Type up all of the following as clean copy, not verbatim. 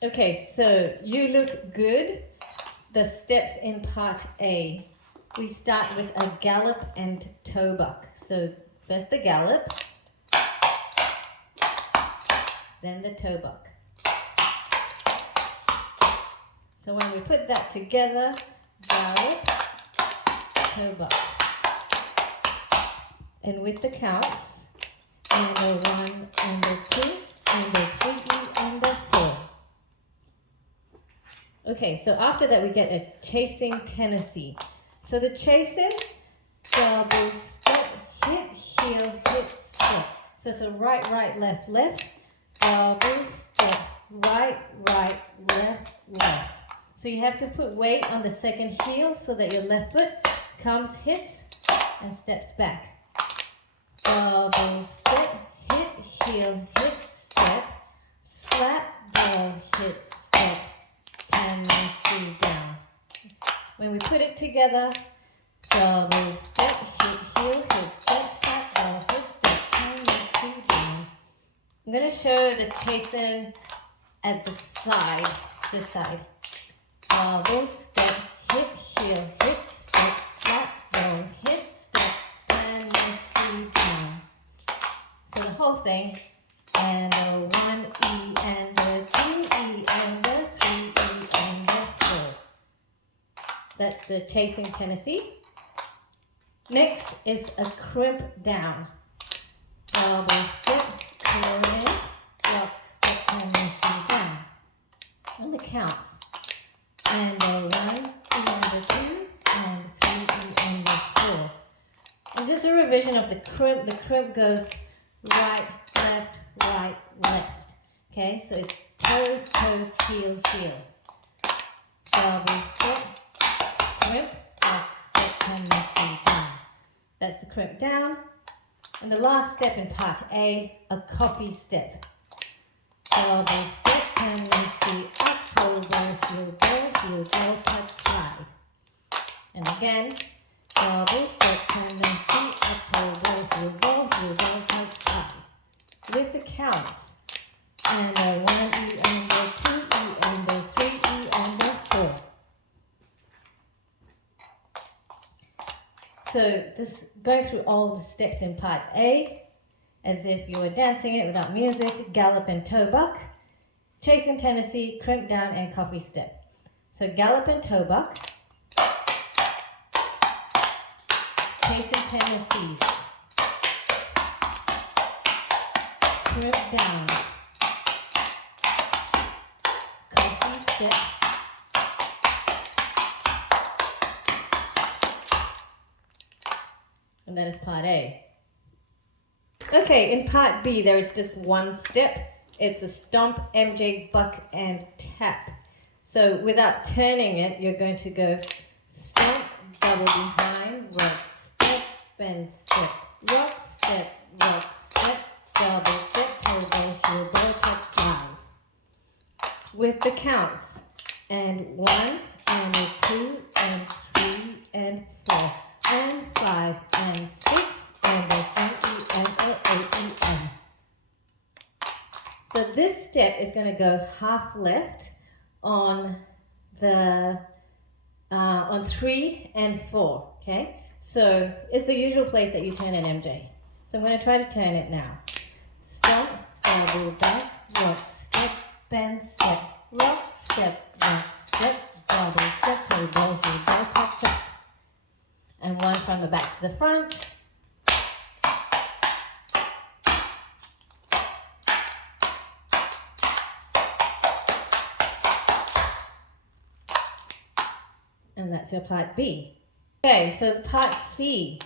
Okay, so you look good. The steps in part A. We start with a gallop and toe buck. So first the gallop, then the toe buck. So when we put that together, gallop, toe buck. And with the counts, and the 1 and the 2 and the 3 and the 4. Okay, so after that we get a chasing Tennessee. So the chasing, double step, hit, heel, hit, step. So right, right, left, left, double step, right, right, left, left. So you have to put weight on the second heel so that your left foot comes, hits, and steps back. Double step, hit, heel, hit, step, slap, double, hit, step, Tennessee down. When we put it together, double step, hit, heel, hit, step, slap, double, hit, step, Tennessee down. I'm going to show the chasing at the side, this side. Double step, hit, heel, hit, step, slap, double, hit, step, Tennessee down. So the whole thing, and the 1 E and the 2 E and the 3 E and the 4. That's the chasing Tennessee. Next is a crimp down. Double step, crimp, rock, step, Tennessee down. On the counts. And the 1 E and the 2 and 3 E and the 4. And just a revision of the crimp goes right, left, right, left. Okay, so it's toes, toes, heel, heel. Double step, crimp, up, step, Tennessee down. That's the crimp down. And the last step in part A, a coffee step. Double step, Tennessee, up, toe, heel, go, touch, slide. And again, double step, Tennessee, up, toe, heel, go, touch, slide. With the counts. And the 1 E and the 2 E and the 3 E and the 4. So just going through all the steps in part A, as if you were dancing it without music, gallop and toe buck, chasing Tennessee, crimp down and coffee step. So gallop and toe buck, chasing Tennessee, crimp down, coffee step, and that is part A. Okay, in part B there is just one step. It's a stomp, MJ, buck, and tap. So without turning it, you're going to go stomp, double behind, rock, step, bend, step, rock, step, double step, toe, go, heel, go, touch, slide. With the counts. And 1, and 2, and 3, and 4, and 5, and 6, and the 7 E, and the 8 E, and. So this step is going to go half left on the on 3 and 4. Okay, so it's the usual place that you turn an MJ. So I'm going to try to turn it now. Stomp, double back, rock, step, bend, step, rock, step, double step, toe, go, heel, go, touch, up. And one from the back to the front. And that's your part B. Okay, so part C.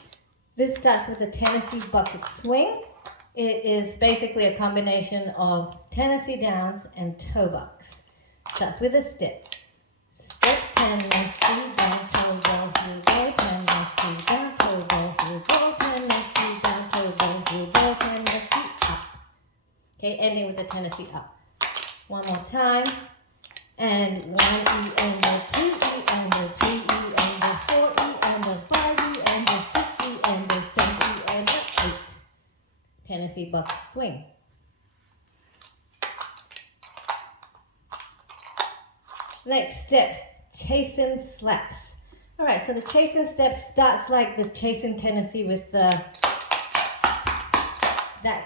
This starts with a Tennessee bucket swing. It is basically a combination of Tennessee downs and toe bucks. Starts with a step. Step, Tennessee down, toe, go, heel, go, Tennessee down, toe, go, heel, go, Tennessee down, toe, go, heel, go, Tennessee up. Okay, ending with a Tennessee up. One more time. And 1 E and the 2 E and the 3 E and the 4 E and the 5 E and the 6 E and the 7 E and the 8. Tennessee buck swing. Next step, chasing slaps. All right, so the chasing step starts like the chasing Tennessee with that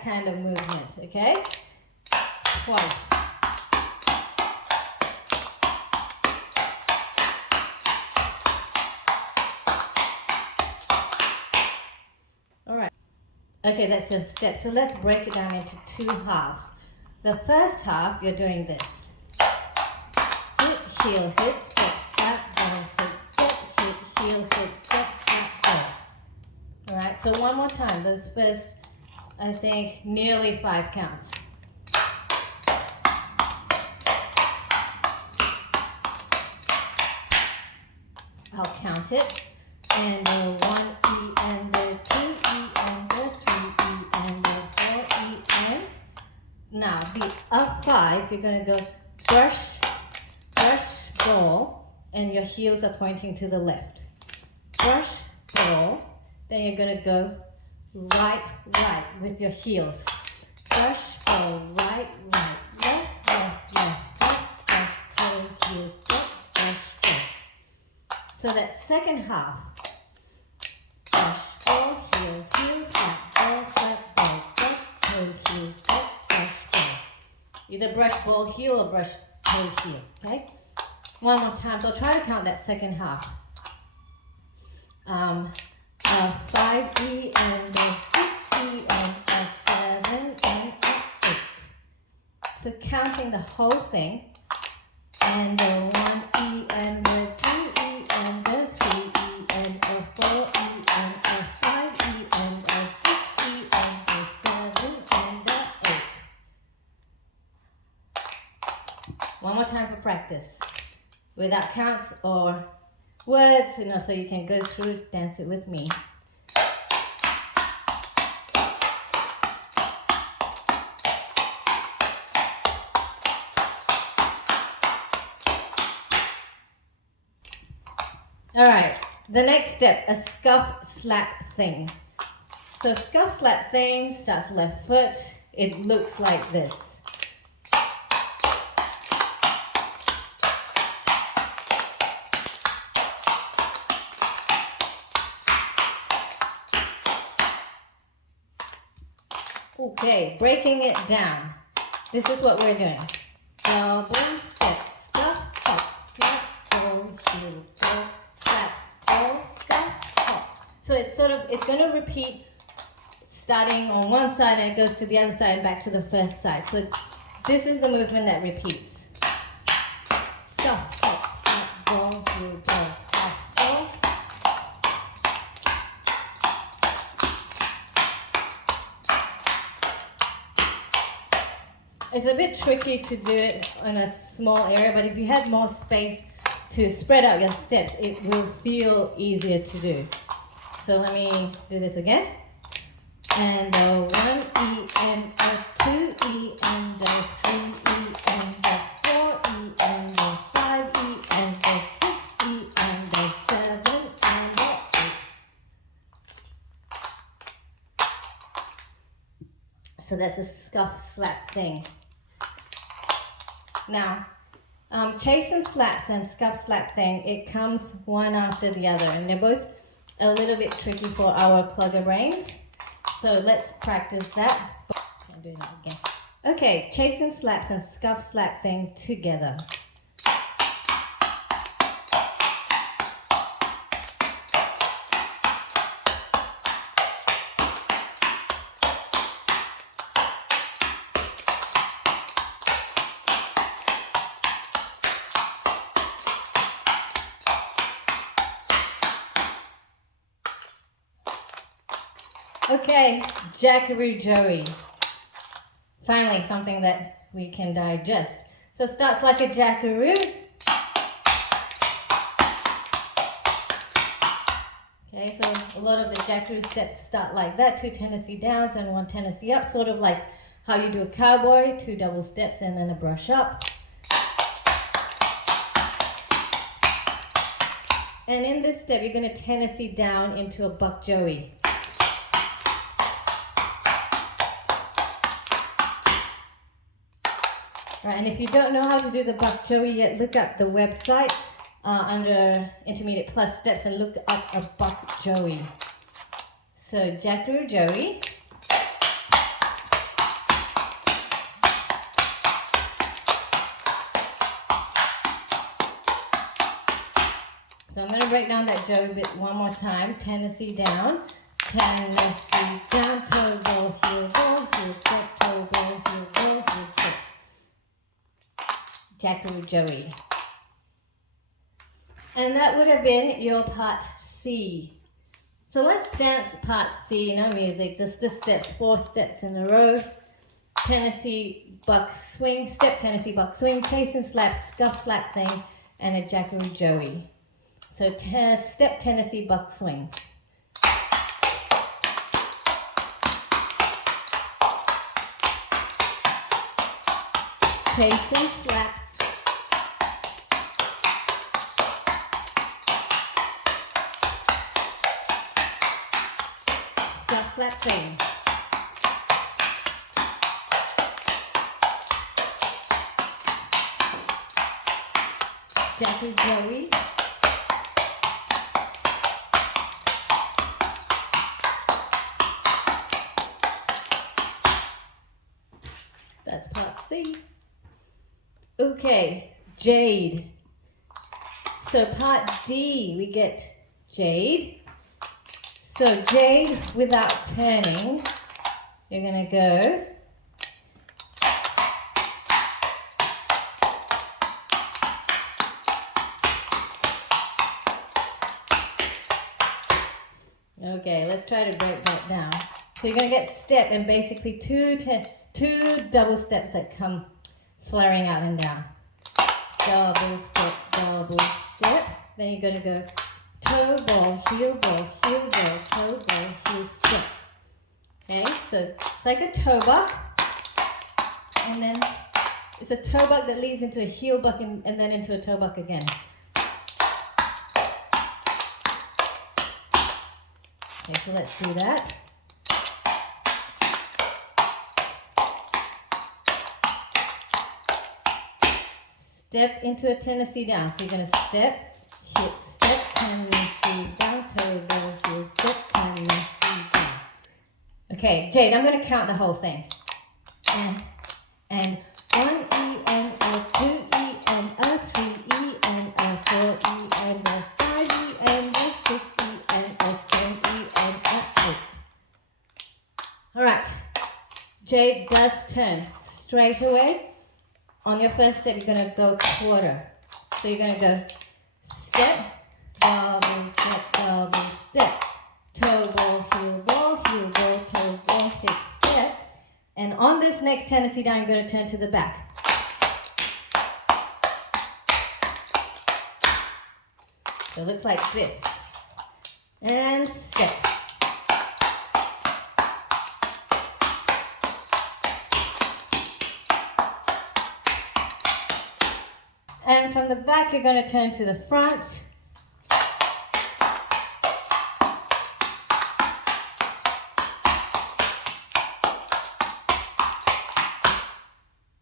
kind of movement, okay? Twice. All right. Okay, that's your step. So let's break it down into 2 halves. The first half, you're doing this. Hit, heel, hit, step, slap, down, hit, step, hit, heel, hit, step, slap, down. All right, so one more time. Those first, I think, nearly 5 counts. I'll count it. And the 1 E and the 2 E and the 3 E and the 4 E and. Now the up 5, you're going to go brush, brush, ball, and your heels are pointing to the left. Brush, ball, then you're going to go right, right with your heels. Brush, ball, right, right, left, left, left, left, brush, toe, heels, left, brush, ball. So that second half, brush, ball, heel, heels, slap, ball, slap, ball, brush, toe, heels, slap, brush, ball. Either brush, ball, heel, or brush, toe, heel, okay? One more time, so I'll try to count that second half. 5E and a 6E and a 7 and a 8. So counting the whole thing, and the 1E and the 2E and the 3E and a 4E and a 5E and a 6E and a 7 and a 8. One more time for practice, without counts or words, so you can go through, dance it with me. All right, the next step, a scuff slap thing. So scuff slap thing starts left foot. It looks like this. Okay, breaking it down. This is what we're doing. Double step, scuff, hop, slap, go, heel, go, slap, go, scuff, hop. So it's going to repeat starting on one side and it goes to the other side and back to the first side. So this is the movement that repeats. Scuff, hop, slap, go, heel, go, slap, go. It's a bit tricky to do it in a small area, but if you had more space to spread out your steps, it will feel easier to do. So let me do this again. And the 1E and a 2E and the 3E and the 4E and the 5E and the 6E and the 7 and the 8. So that's a scuff slap thing. Now, chase and slaps and scuff slap thing, it comes one after the other, and they're both a little bit tricky for our clogger brains. So let's practice that. I'll do that again. Okay, chase and slaps and scuff slap thing together. Okay, Jackaroo Joey. Finally, something that we can digest. So it starts like a jackaroo. Okay, so a lot of the jackaroo steps start like that, 2 Tennessee downs and 1 Tennessee up, sort of like how you do a cowboy, 2 double steps and then a brush up. And in this step, you're going to Tennessee down into a buck joey. Right, and if you don't know how to do the bok joey yet, look up the website under Intermediate Plus Steps and look up a bok joey. So jackaroo joey. So I'm going to break down that joey bit one more time. Tennessee down, Tennessee down, toe ball, heel, step, toe ball, heel, step. Jackaroo joey. And that would have been your part C. So let's dance part C, no music, just the steps, 4 steps in a row. Tennessee buck swing, step Tennessee buck swing, chase and slap, scuff slap thing, and a jackaroo joey. So step Tennessee buck swing. Chase and slaps. Scuff slap thing. Jackaroo joey. That's part C. Okay, Jade. So part D, we get Jade. So Jade without turning, you're gonna go. Okay, let's try to break that down. So you're gonna get step and basically two double steps that come flaring out and down. Double step, double step. Then you're gonna go toe ball, heel ball, toe ball, heel step. Okay, so it's like a toe buck, and then it's a toe buck that leads into a heel buck and then into a toe buck again. Okay, so let's do that. Step into a Tennessee down. So you're going to step, hit, step, Tennessee down, toe ball, heel, step, Tennessee down. Okay, Jade, I'm going to count the whole thing. And 1 E and a 2 E and a 3 E and a 4 E and a 5 E and a 6 E and a 7 E and a 8. All right, Jade does turn straight away. On your first step, you're going to go quarter. So you're going to go step, double step, toe ball, toe ball, hit step. And on this next Tennessee down, you're going to turn to the back. So it looks like this. And step. And from the back, you're going to turn to the front.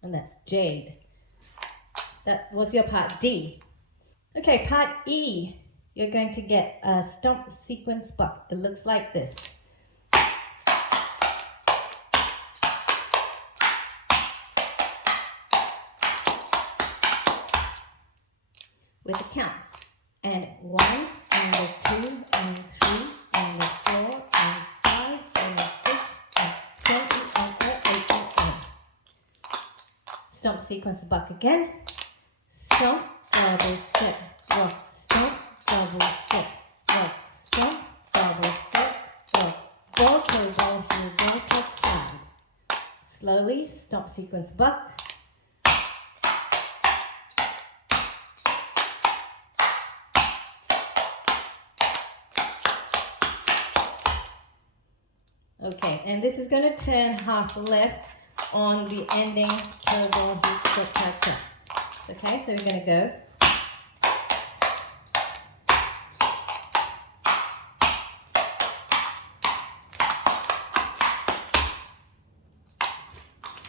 And that's Jade. That was your part D. Okay, part E. You're going to get a stomp sequence buck. It looks like this. With the counts. And 1, and a 2, and 3, and a 4, and 5, and a 6, and 20, and a 8, and 9. Stomp sequence buck again. Stomp, double step, rock, stomp, double step, rock, stomp, double step, rock. Ball, toe, ball, heel, ball, touch, side. Slowly, stomp sequence buck. Okay, and this is going to turn half left on the ending toe ball, heel, step, tap, tap. Okay, so we're going to go.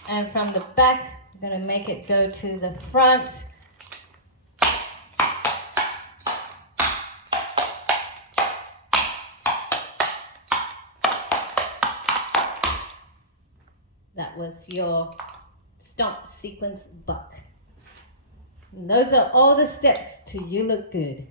And from the back, We're going to make it go to the front. That was your stomp sequence buck. And those are all the steps to You Look Good.